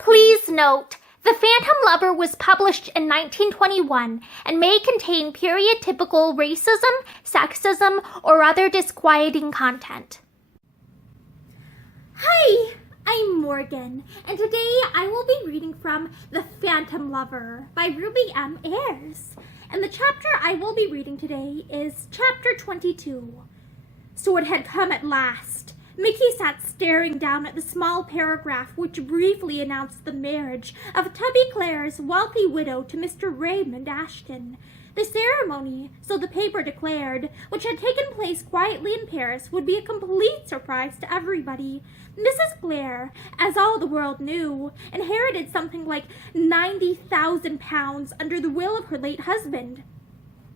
Please note, The Phantom Lover was published in 1921 and may contain period-typical racism, sexism, or other disquieting content. Hi, I'm Morgan, and today I will be reading from The Phantom Lover by Ruby M. Ayres. And the chapter I will be reading today is Chapter 22. So it had come at last. Mickey sat staring down at the small paragraph which briefly announced the marriage of Tubby Clare's wealthy widow to Mr. Raymond Ashton. The ceremony, so the paper declared, which had taken place quietly in Paris, would be a complete surprise to everybody. Mrs. Clare, as all the world knew, inherited something like £90,000 under the will of her late husband.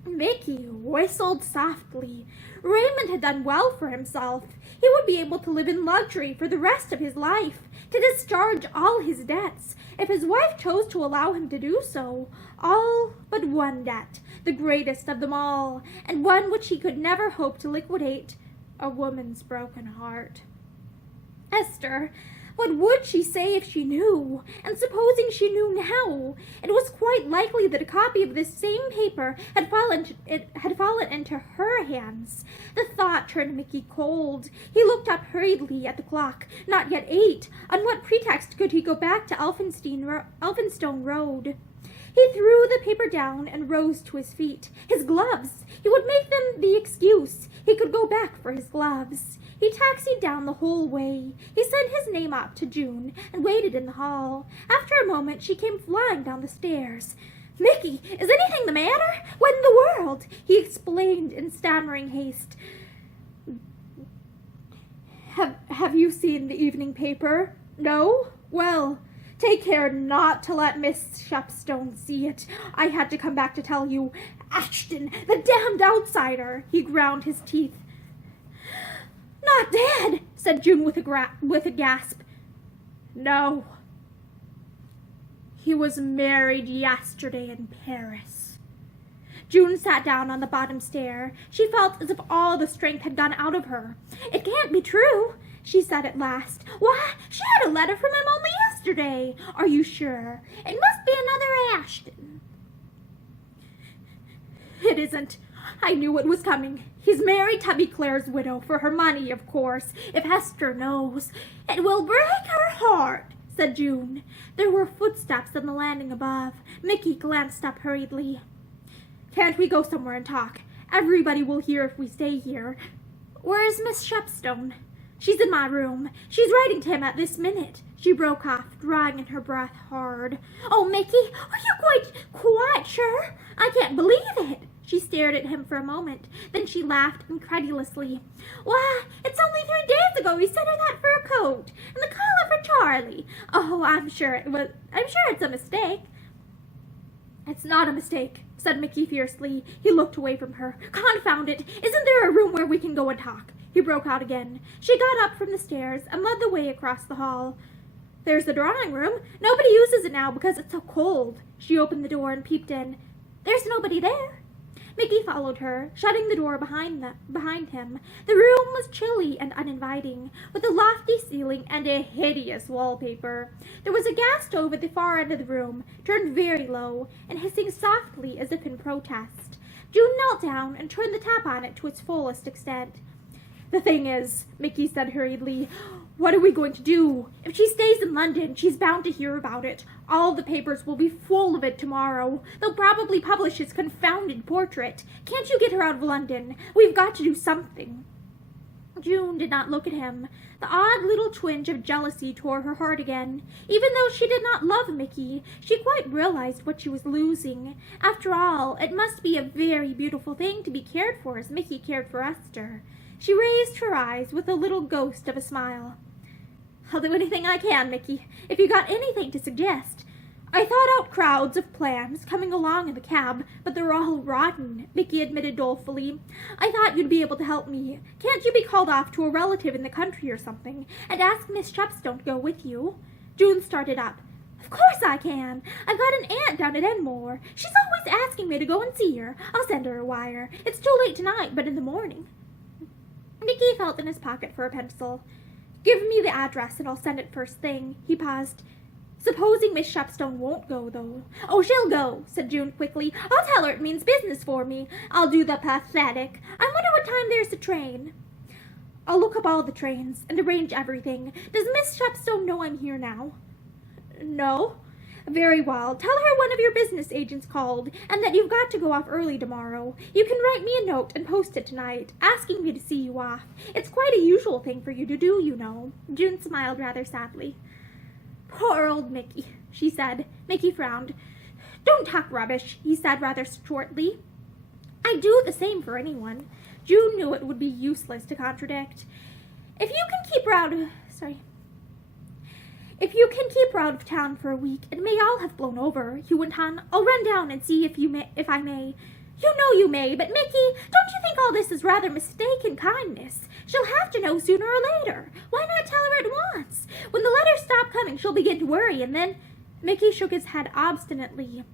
Mickey whistled softly. Raymond had done well for himself. He would be able to live in luxury for the rest of his life, to discharge all his debts, if his wife chose to allow him to do so. All but one debt, the greatest of them all, and one which he could never hope to liquidate: a woman's broken heart. Esther, what would she say if she knew? And supposing she knew now? It was quite likely that a copy of this same paper had fallen into her hands. The thought turned Mickey cold. He looked up hurriedly at the clock. Not yet 8. On what pretext could he go back to Elphinstone Road? He threw the paper down and rose to his feet. His gloves! He would make them the excuse. He could go back for his gloves. He taxied down the whole way. He sent his name up to June and waited in the hall. After a moment, she came flying down the stairs. "Mickey, is anything the matter? What in the world?" he explained in stammering haste. Have you seen the evening paper? No? Well, take care not to let Miss Shepstone see it. I had to come back to tell you. Ashton, the damned outsider!" He ground his teeth. "Not dead," said June with a gasp. "No. He was married yesterday in Paris." June sat down on the bottom stair. She felt as if all the strength had gone out of her. "It can't be true," she said at last. "Why, she had a letter from him only yesterday." "Are you sure? It must be another Ashton." "It isn't. I knew it was coming. He's married Tubby Clare's widow for her money, of course. If Esther knows, it will break her heart," said June. There were footsteps on the landing above. Mickey glanced up hurriedly. "Can't we go somewhere and talk? Everybody will hear if we stay here. Where is Miss Shepstone?" "She's in my room. She's writing to him at this minute," she broke off, drawing in her breath hard. "Oh, Mickey, are you quite sure? I can't believe it." She stared at him for a moment. Then she laughed incredulously. "Why, it's only 3 days ago he sent her that fur coat and the collar for Charlie. Oh, I'm sure it's a mistake." "It's not a mistake," said Mickey fiercely. He looked away from her. "Confound it! Isn't there a room where we can go and talk?" he broke out again. She got up from the stairs and led the way across the hall. "There's the drawing room. Nobody uses it now because it's so cold." She opened the door and peeped in. "There's nobody there." Mickey followed her, shutting the door behind him. The room was chilly and uninviting, with a lofty ceiling and a hideous wallpaper. There was a gas stove at the far end of the room, turned very low, and hissing softly as if in protest. June knelt down and turned the tap on it to its fullest extent. "The thing is," Mickey said hurriedly, "what are we going to do? If she stays in London, she's bound to hear about it. All the papers will be full of it tomorrow. They'll probably publish his confounded portrait. Can't you get her out of London? We've got to do something." June did not look at him. The odd little twinge of jealousy tore her heart again. Even though she did not love Mickey, she quite realized what she was losing. After all, it must be a very beautiful thing to be cared for as Mickey cared for Esther. She raised her eyes with a little ghost of a smile. "I'll do anything I can, Mickey, if you got anything to suggest. I thought out crowds of plans coming along in the cab, but they're all rotten," Mickey admitted dolefully. "I thought you'd be able to help me. Can't you be called off to a relative in the country or something, and ask Miss Shepstone to go with you?" June started up. "Of course I can. I've got an aunt down at Enmore. She's always asking me to go and see her. I'll send her a wire. It's too late tonight, but in the morning." Mickey felt in his pocket for a pencil. "Give me the address and I'll send it first thing." He paused. Supposing Miss Shepstone won't go, though. Oh, she'll go, said June quickly. I'll tell her it means business for me. I'll do the pathetic. I wonder what time there's a train. I'll look up all the trains and arrange everything. Does Miss Shepstone know I'm here now? No. Very well. Tell her one of your business agents called, and that you've got to go off early tomorrow. You can write me a note and post it tonight, asking me to see you off. It's quite a usual thing for you to do, you know. June smiled rather sadly. Poor old Mickey, she said. Mickey frowned. Don't talk rubbish, he said rather shortly. I do the same for anyone. June knew it would be useless to contradict. If you can keep her out of town for a week, it may all have blown over, he went on. I'll run down and see if I may. You know you may, but Mickey, don't you think all this is rather mistaken kindness? She'll have to know sooner or later. Why not tell her at once? When the letters stop coming, she'll begin to worry, and then... Mickey shook his head obstinately.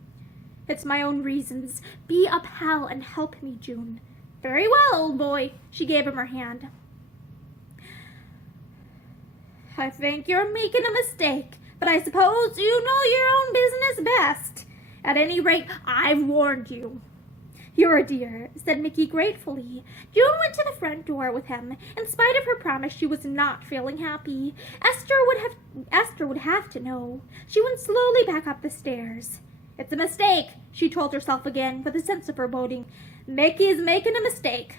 It's my own reasons. Be a pal and help me, June. Very well, old boy. She gave him her hand. I think you're making a mistake, but I suppose you know your own business best. At any rate, I've warned you. You're a dear, said Mickey gratefully. June went to the front door with him. In spite of her promise, she was not feeling happy. Esther would have to know. She went slowly back up the stairs. It's a mistake, she told herself again with a sense of foreboding. Mickey's making a mistake.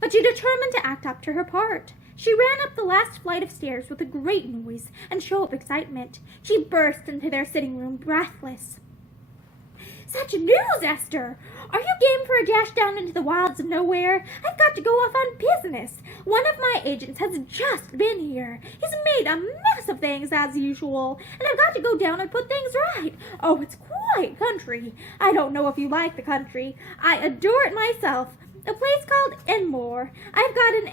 But she determined to act up to her part. She ran up the last flight of stairs with a great noise and show of excitement. She burst into their sitting room, breathless. Such news, Esther! Are you game for a dash down into the wilds of nowhere? I've got to go off on business. One of my agents has just been here. He's made a mess of things as usual, and I've got to go down and put things right. Oh, it's quite country. I don't know if you like the country. I adore it myself. A place called Enmore. I've got an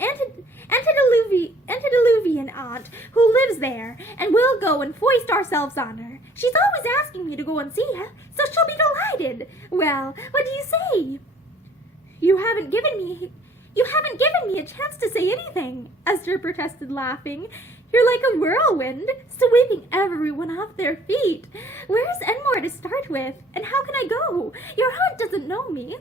antediluvian aunt who lives there, and we'll go and foist ourselves on her. She's always asking me to go and see her, so she'll be delighted. Well, what do you say? You haven't given me a chance to say anything, Esther protested, laughing. You're like a whirlwind, sweeping everyone off their feet. Where's Enmore to start with, and how can I go? Your aunt doesn't know me.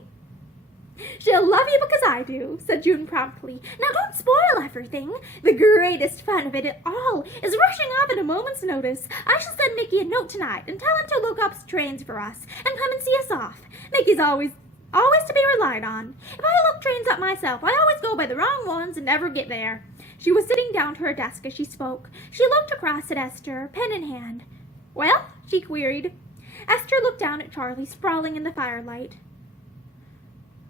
She'll love you because I do, said June promptly. Now don't spoil everything. The greatest fun of it all is rushing off at a moment's notice. I shall send Mickey a note tonight and tell him to look up trains for us and come and see us off. Mickey's always to be relied on. If I look trains up myself, I always go by the wrong ones and never get there. She was sitting down to her desk as she spoke. She looked across at Esther, pen in hand. Well? She queried. Esther looked down at Charlie, sprawling in the firelight.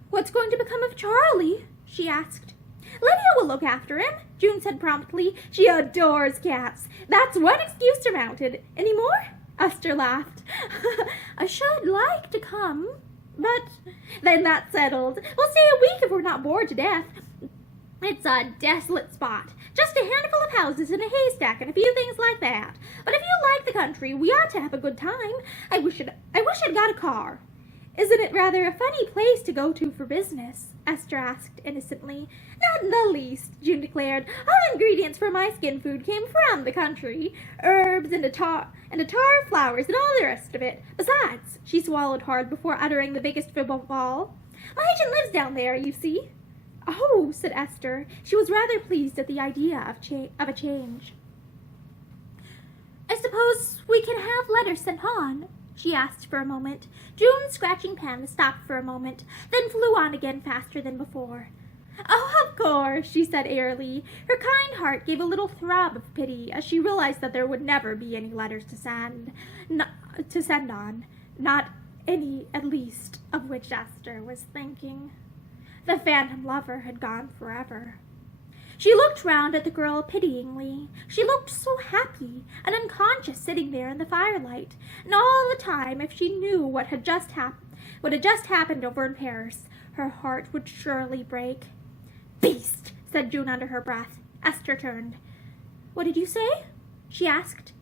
What's going to become of Charlie? She asked. Lydia will look after him, June said promptly. She adores cats. That's one excuse surmounted. Any more? Esther laughed. I should like to come, but then that's settled. We'll stay a week if we're not bored to death. It's a desolate spot. Just a handful of houses and a haystack and a few things like that. But if you like the country, we ought to have a good time. I wish I'd got a car. Isn't it rather a funny place to go to for business? Esther asked innocently. Not in the least, June declared. All ingredients for my skin food came from the country. Herbs and a tar of flowers and all the rest of it. Besides, she swallowed hard before uttering the biggest fib of all. My agent lives down there, you see. Oh, said Esther. She was rather pleased at the idea of a change. I suppose we can have letters sent on, she asked for a moment. June's scratching pen stopped for a moment, then flew on again faster than before. Oh, of course, she said airily. Her kind heart gave a little throb of pity as she realized that there would never be any letters to send on. Not any, at least, of which Esther was thinking. The phantom lover had gone forever. She looked round at the girl pityingly. She looked so happy and unconscious sitting there in the firelight, and all the time, if she knew what had just happened over in Paris, her heart would surely break. Beast, said June under her breath. Esther turned. What did you say? She asked.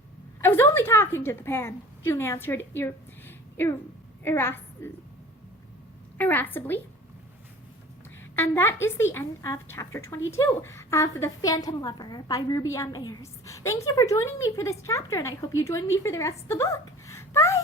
I was only talking to the pen, June answered irascibly. And that is the end of chapter 22 of The Phantom Lover by Ruby M. Ayres. Thank you for joining me for this chapter, and I hope you join me for the rest of the book. Bye!